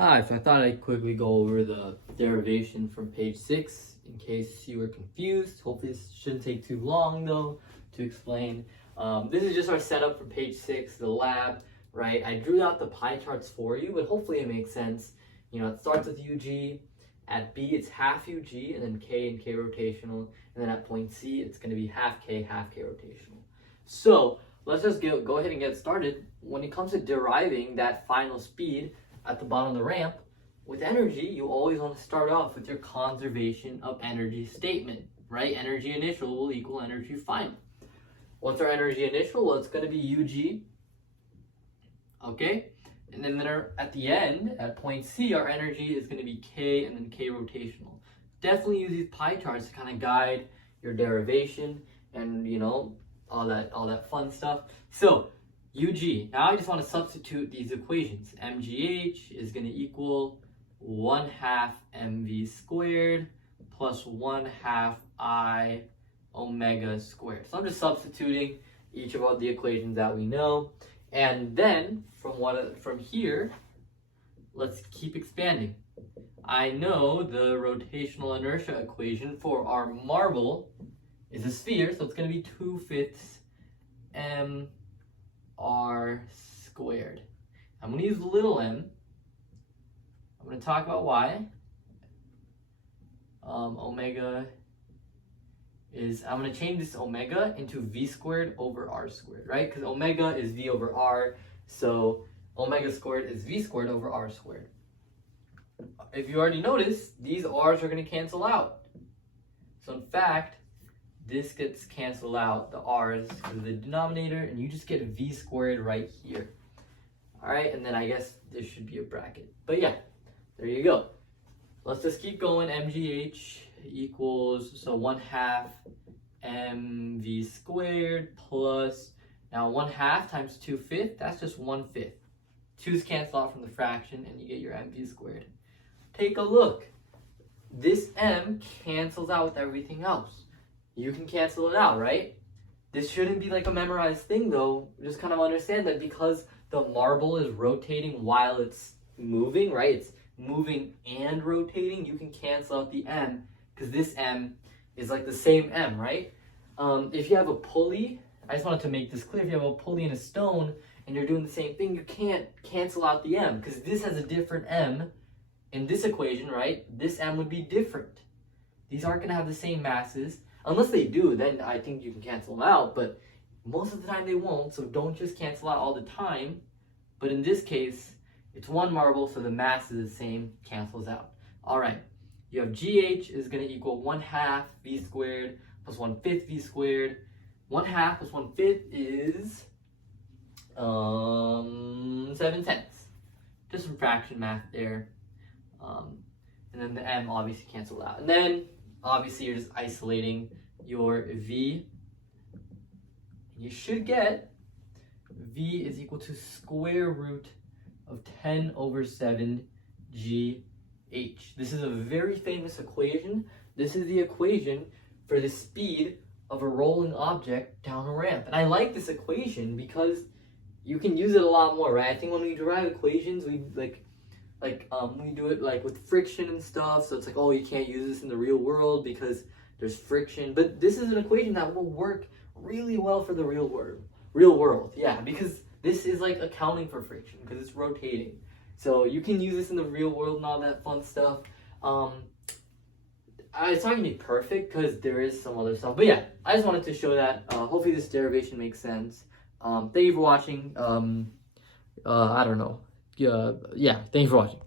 Hi, so I thought I'd quickly go over the derivation from page 6 in case you were confused. Hopefully this shouldn't take too long though to explain. This is just our setup for page 6, the lab, right? I drew out the pie charts for you, but hopefully it makes sense. You know, it starts with UG, at B it's half UG, and then K and K rotational, and then at point C it's going to be half K rotational. So let's just go ahead and get started. When it comes to deriving that final speed at the bottom of the ramp, with energy, you always want to start off with your conservation of energy statement, right? Energy initial will equal energy final. What's our energy initial? Well, it's going to be UG, okay? And then at the end, at point C, our energy is going to be K and then K rotational. Definitely use these pie charts to kind of guide your derivation and, you know, all that fun stuff. So, UG. Now I just want to substitute these equations. MGH is going to equal 1/2 mv squared plus 1/2 I omega squared. So I'm just substituting each of all the equations that we know. And then from here, let's keep expanding. I know the rotational inertia equation for our marble is a sphere, so it's going to be 2/5 m r squared. I'm going to use little m. I'm going to talk about why. Omega is, I'm going to change this omega into v squared over r squared, right? Because omega is v over r, so omega squared is v squared over r squared. If you already noticed, these r's are going to cancel out. So in fact, this gets canceled out, the r's, because of the denominator, and you just get v squared right here. All right, and then I guess there should be a bracket. But yeah, there you go. Let's just keep going. MGH equals, so 1/2 mv squared plus, now 1/2 times 2/5, that's just 1/5. 2's cancel out from the fraction, and you get your mv squared. Take a look. This m cancels out with everything else. You can cancel it out, right? This shouldn't be like a memorized thing though. Just kind of understand that because the marble is rotating while it's moving, right? It's moving and rotating, you can cancel out the m because this m is like the same m, right? If you have a pulley, I just wanted to make this clear, if you have a pulley and a stone and you're doing the same thing, you can't cancel out the m because this has a different m in this equation, right? This m would be different. These aren't going to have the same masses. Unless they do, then I think you can cancel them out, but most of the time they won't, so don't just cancel out all the time. But in this case, it's one marble, so the mass is the same, cancels out. All right, you have GH is going to equal 1/2 v squared plus 1/5 v squared. 1/2 plus 1/5 is 7/10. Just some fraction math there. And then the m obviously canceled out. And then obviously you're just isolating your v. You should get v is equal to square root of 10/7 gh. This is a very famous equation. This is the equation for the speed of a rolling object down a ramp. And I like this equation because you can use it a lot more, right? I think when we derive equations, we we do it like with friction and stuff, so it's like, oh, you can't use this in the real world because there's friction, but this is an equation that will work really well for the real world, yeah, because this is like accounting for friction because it's rotating, so you can use this in the real world and all that fun stuff. It's not gonna be perfect because there is some other stuff, but yeah, I just wanted to show that. Hopefully this derivation makes sense. Thank you for watching. I don't know. Yeah, thank you for watching.